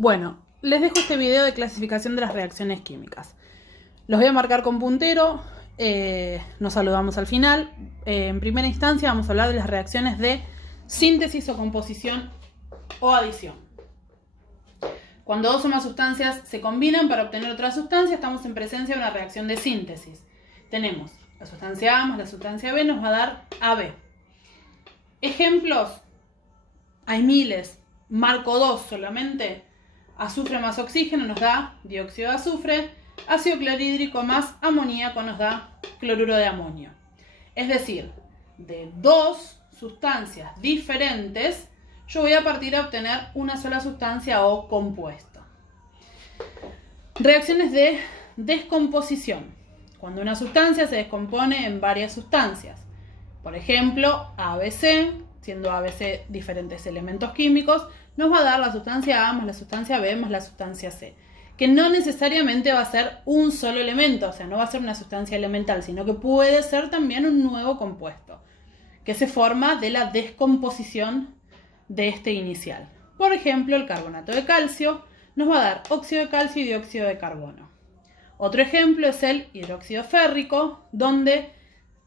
Bueno, les dejo este video de clasificación de las reacciones químicas. Los voy a marcar con puntero, nos saludamos al final. En primera instancia vamos a hablar de las reacciones de síntesis o composición o adición. Cuando dos o más sustancias se combinan para obtener otra sustancia, estamos en presencia de una reacción de síntesis. Tenemos la sustancia A más la sustancia B, nos va a dar AB. Ejemplos, hay miles, marco dos solamente. Azufre más oxígeno nos da dióxido de azufre, ácido clorhídrico más amoníaco nos da cloruro de amonio. Es decir, de dos sustancias diferentes, yo voy a partir a obtener una sola sustancia o compuesto. Reacciones de descomposición. Cuando una sustancia se descompone en varias sustancias. Por ejemplo, ABC, siendo ABC diferentes elementos químicos, nos va a dar la sustancia A más la sustancia B más la sustancia C, que no necesariamente va a ser un solo elemento, o sea, no va a ser una sustancia elemental, sino que puede ser también un nuevo compuesto, que se forma de la descomposición de este inicial. Por ejemplo, el carbonato de calcio nos va a dar óxido de calcio y dióxido de carbono. Otro ejemplo es el hidróxido férrico, donde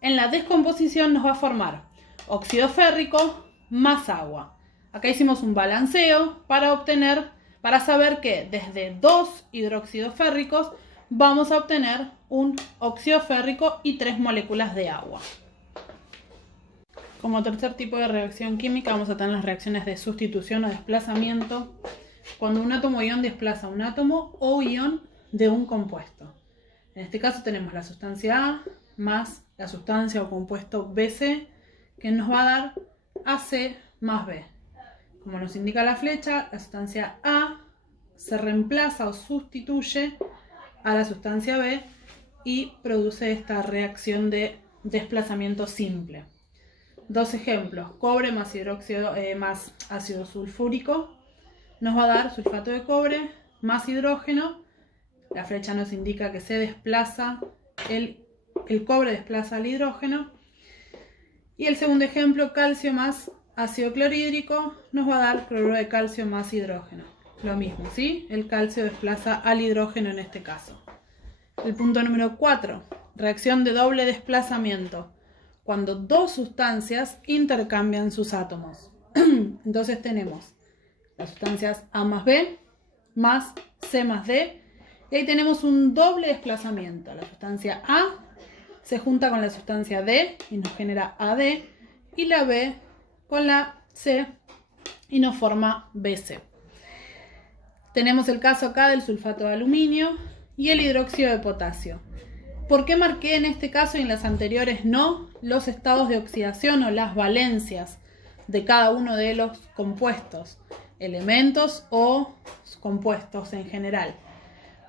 en la descomposición nos va a formar óxido férrico más agua. Acá hicimos un balanceo para saber que desde dos hidróxidos férricos vamos a obtener un óxido férrico y 3 moléculas de agua. Como tercer tipo de reacción química vamos a tener las reacciones de sustitución o desplazamiento, cuando un átomo o ion desplaza un átomo o ion de un compuesto. En este caso tenemos la sustancia A más la sustancia o compuesto BC, que nos va a dar AC más B. Como nos indica la flecha, la sustancia A se reemplaza o sustituye a la sustancia B y produce esta reacción de desplazamiento simple. Dos ejemplos: cobre más más ácido sulfúrico nos va a dar sulfato de cobre más hidrógeno. La flecha nos indica que se desplaza, el cobre desplaza al hidrógeno. Y el segundo ejemplo, calcio más ácido clorhídrico, nos va a dar cloruro de calcio más hidrógeno. Lo mismo, ¿sí? El calcio desplaza al hidrógeno en este caso. El punto número 4, reacción de doble desplazamiento. Cuando dos sustancias intercambian sus átomos. Entonces tenemos las sustancias A más B más C más D. Y ahí tenemos un doble desplazamiento. La sustancia A se junta con la sustancia D y nos genera AD. Y la B con la C y nos forma BC. Tenemos el caso acá del sulfato de aluminio y el hidróxido de potasio. ¿Por qué marqué en este caso y en las anteriores no los estados de oxidación o las valencias de cada uno de los compuestos, elementos o compuestos en general?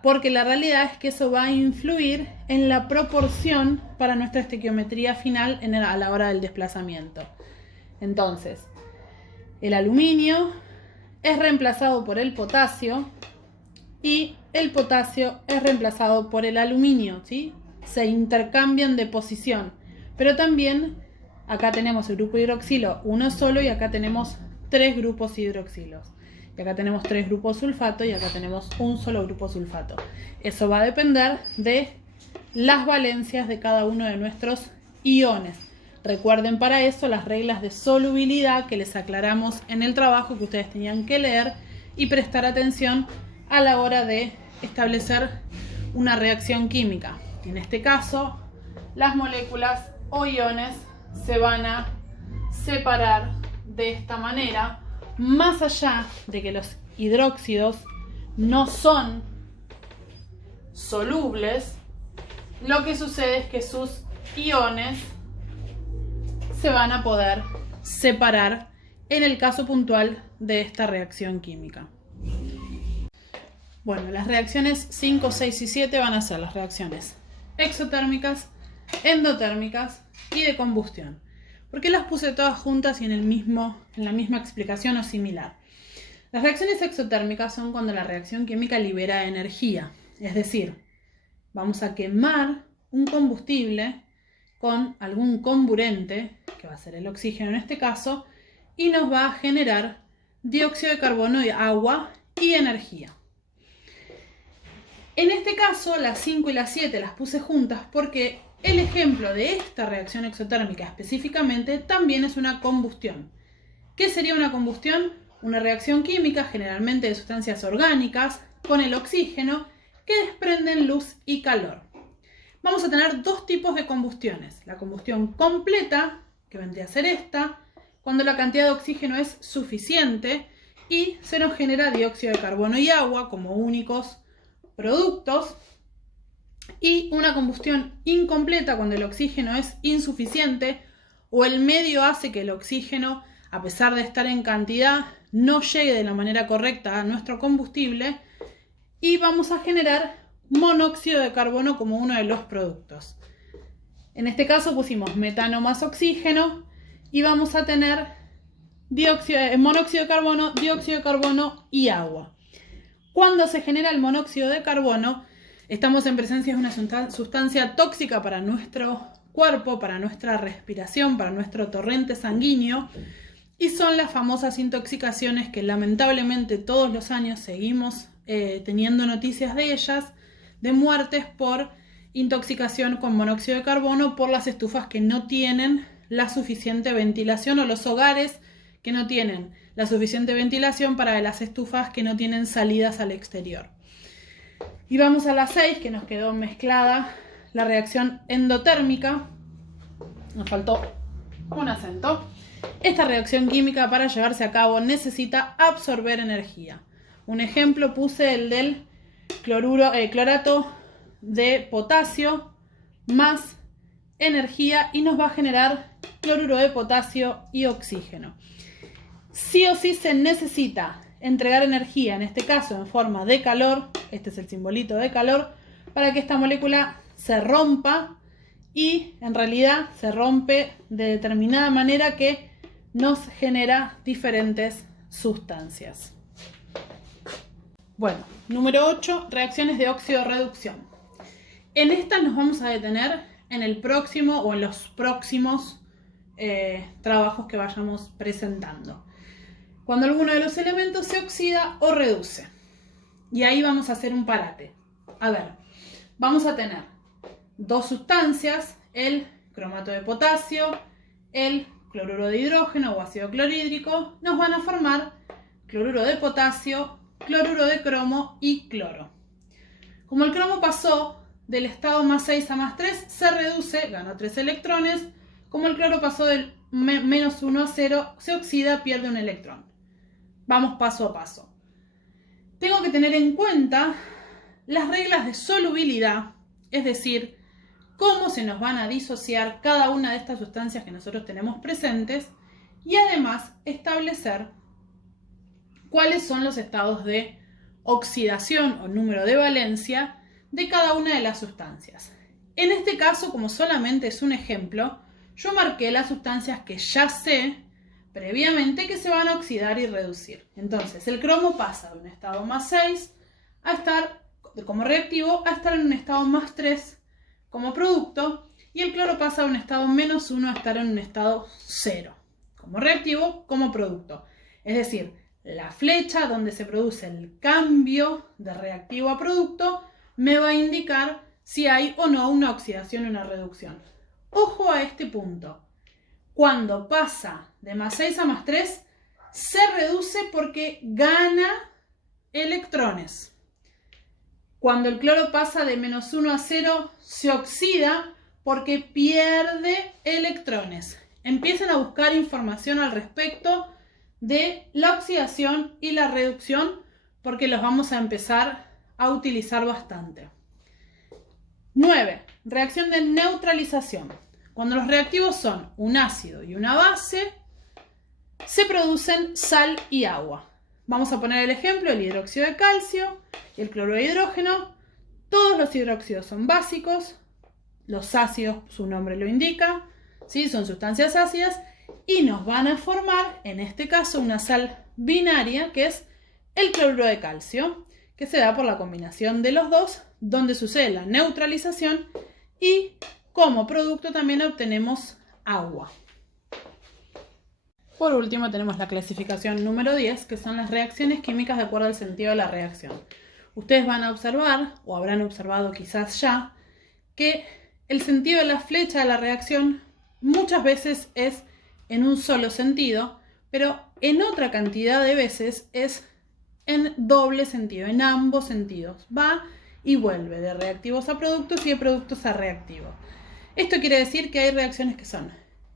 Porque la realidad es que eso va a influir en la proporción para nuestra estequiometría final a la hora del desplazamiento. Entonces, el aluminio es reemplazado por el potasio y el potasio es reemplazado por el aluminio, ¿sí? Se intercambian de posición, pero también acá tenemos el grupo hidroxilo uno solo y acá tenemos 3 grupos hidroxilos. Y acá tenemos 3 grupos sulfato y acá tenemos un solo grupo sulfato. Eso va a depender de las valencias de cada uno de nuestros iones. Recuerden para eso las reglas de solubilidad que les aclaramos en el trabajo, que ustedes tenían que leer y prestar atención a la hora de establecer una reacción química. En este caso, las moléculas o iones se van a separar de esta manera, más allá de que los hidróxidos no son solubles. Lo que sucede es que sus iones se van a poder separar en el caso puntual de esta reacción química. Bueno, las reacciones 5, 6 y 7 van a ser las reacciones exotérmicas, endotérmicas y de combustión. ¿Por qué las puse todas juntas y en la misma explicación o similar? Las reacciones exotérmicas son cuando la reacción química libera energía, es decir, vamos a quemar un combustible con algún comburente, que va a ser el oxígeno en este caso, y nos va a generar dióxido de carbono y agua y energía. En este caso, las 5 y las 7 las puse juntas porque el ejemplo de esta reacción exotérmica específicamente también es una combustión. ¿Qué sería una combustión? Una reacción química, generalmente de sustancias orgánicas, con el oxígeno, que desprenden luz y calor. Vamos a tener dos tipos de combustiones. La combustión completa, que vendría a ser esta, cuando la cantidad de oxígeno es suficiente y se nos genera dióxido de carbono y agua como únicos productos. Y una combustión incompleta, cuando el oxígeno es insuficiente o el medio hace que el oxígeno, a pesar de estar en cantidad, no llegue de la manera correcta a nuestro combustible y vamos a generar monóxido de carbono como uno de los productos. En este caso pusimos metano más oxígeno y vamos a tener monóxido de carbono, dióxido de carbono y agua. Cuando se genera el monóxido de carbono, estamos en presencia de una sustancia tóxica para nuestro cuerpo, para nuestra respiración, para nuestro torrente sanguíneo, y son las famosas intoxicaciones que lamentablemente todos los años seguimos teniendo noticias de ellas, de muertes por intoxicación con monóxido de carbono por las estufas que no tienen la suficiente ventilación, o los hogares que no tienen la suficiente ventilación para las estufas que no tienen salidas al exterior. Y vamos a la 6, que nos quedó mezclada la reacción endotérmica. Nos faltó un acento. Esta reacción química, para llevarse a cabo, necesita absorber energía. Un ejemplo puse el del clorato de potasio más energía y nos va a generar cloruro de potasio y oxígeno. Sí o sí se necesita entregar energía, en este caso en forma de calor, este es el simbolito de calor, para que esta molécula se rompa, y en realidad se rompe de determinada manera que nos genera diferentes sustancias. Bueno, número 8, reacciones de óxido-reducción. En estas nos vamos a detener en el próximo o en los próximos trabajos que vayamos presentando. Cuando alguno de los elementos se oxida o reduce. Y ahí vamos a hacer un parate. A ver, vamos a tener dos sustancias, el cromato de potasio, el cloruro de hidrógeno o ácido clorhídrico, nos van a formar cloruro de potasio, cloruro de cromo y cloro. Como el cromo pasó del estado más 6 a más 3, se reduce, gana 3 electrones. Como el cloro pasó del menos 1 a 0, se oxida, pierde un electrón. Vamos paso a paso. Tengo que tener en cuenta las reglas de solubilidad, es decir, cómo se nos van a disociar cada una de estas sustancias que nosotros tenemos presentes, y además establecer cuáles son los estados de oxidación o número de valencia de cada una de las sustancias. En este caso, como solamente es un ejemplo, yo marqué las sustancias que ya sé previamente que se van a oxidar y reducir. Entonces, el cromo pasa de un estado más 6 a estar como reactivo a estar en un estado más 3 como producto, y el cloro pasa de un estado menos 1 a estar en un estado 0 como reactivo, como producto. Es decir, la flecha donde se produce el cambio de reactivo a producto me va a indicar si hay o no una oxidación o una reducción. Ojo a este punto. Cuando pasa de más 6 a más 3, se reduce porque gana electrones. Cuando el cloro pasa de menos 1 a 0, se oxida porque pierde electrones. Empiecen a buscar información al respecto de la oxidación y la reducción, porque los vamos a empezar a utilizar bastante. 9. Reacción de neutralización. Cuando los reactivos son un ácido y una base, se producen sal y agua. Vamos a poner el ejemplo, el hidróxido de calcio y el cloruro de hidrógeno. Todos los hidróxidos son básicos, los ácidos, su nombre lo indica, ¿sí? Son sustancias ácidas y nos van a formar, en este caso, una sal binaria, que es el cloruro de calcio, que se da por la combinación de los dos, donde sucede la neutralización y como producto también obtenemos agua. Por último tenemos la clasificación número 10, que son las reacciones químicas de acuerdo al sentido de la reacción. Ustedes van a observar, o habrán observado quizás ya, que el sentido de la flecha de la reacción muchas veces es en un solo sentido, pero en otra cantidad de veces es en doble sentido, en ambos sentidos. Va y vuelve de reactivos a productos y de productos a reactivos. Esto quiere decir que hay reacciones que son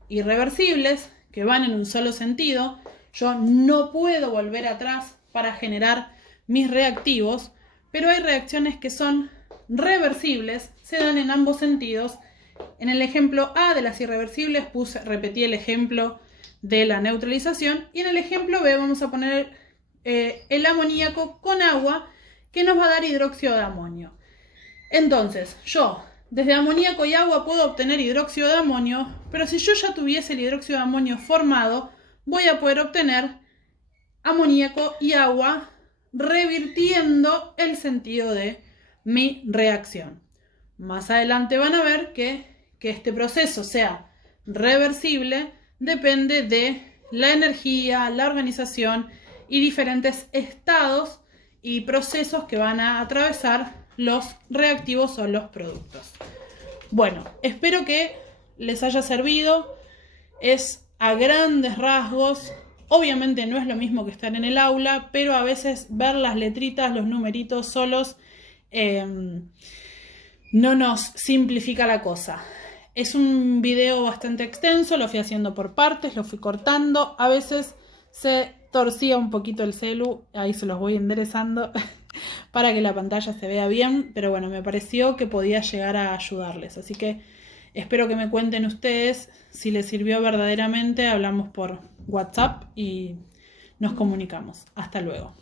irreversibles, que van en un solo sentido. Yo no puedo volver atrás para generar mis reactivos, pero hay reacciones que son reversibles, se dan en ambos sentidos. En el ejemplo A de las irreversibles repetí el ejemplo de la neutralización, y en el ejemplo B vamos a poner el amoníaco con agua, que nos va a dar hidróxido de amonio. Entonces, yo desde amoníaco y agua puedo obtener hidróxido de amonio, pero si yo ya tuviese el hidróxido de amonio formado, voy a poder obtener amoníaco y agua revirtiendo el sentido de mi reacción. Más adelante van a ver que este proceso sea reversible depende de la energía, la organización y diferentes estados y procesos que van a atravesar los reactivos o los productos. Bueno, espero que les haya servido. Es a grandes rasgos. Obviamente no es lo mismo que estar en el aula, pero a veces ver las letritas, los numeritos solos, no nos simplifica la cosa. Es un video bastante extenso, lo fui haciendo por partes, lo fui cortando. A veces se torcía un poquito el celu, ahí se los voy enderezando para que la pantalla se vea bien, pero bueno, me pareció que podía llegar a ayudarles. Así que espero que me cuenten ustedes si les sirvió verdaderamente. Hablamos por WhatsApp y nos comunicamos. Hasta luego.